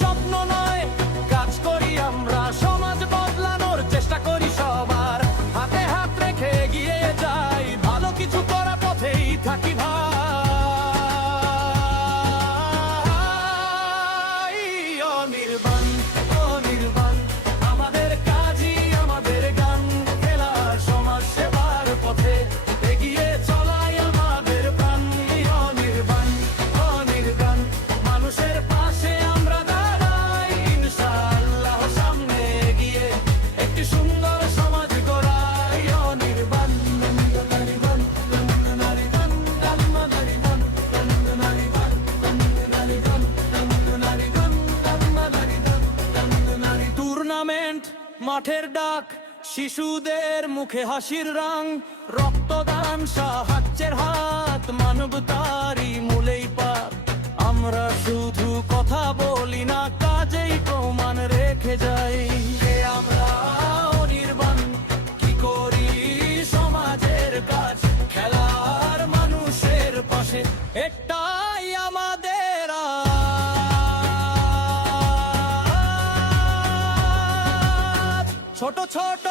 স্বপ্ন নয়, কাজ করি আমরা, সমাজ বদলানোর চেষ্টা করি সবার, হাতে হাত রেখে এগিয়ে যাই, ভালো কিছু করার পথেই থাকি ভাই। অনির্বাণ অনির্বাণ আমাদের কাজই আমাদের গান, খেলা সমাজ সেবার পথে এগিয়ে চলাই আমাদের প্রাণ। অনির্বাণ অনির্বাণ মানুষের পাশে আমরা দাঁড়াই, ইনশাআল্লাহ সামনে এগিয়ে একটি সুন্দর সমাজ গড়াই। অনির্বাণ অনির্বাণ অনির্বাণ অনির্বাণ টুর্নামেন্ট, মাঠের ডাক, শিশুদের মুখে হাসির রং, রক্তদান, সাহায্যের হাত, মানবতারই মূলেই পাত। আমরা শুধু কথা বলি না, কাজেই প্রমাণ রেখে যাই। আমরা অনির্বাণ কি করি সমাজের কাজ, খেলার মানুষের পাশে একটাই আমাদের ছোট ছোট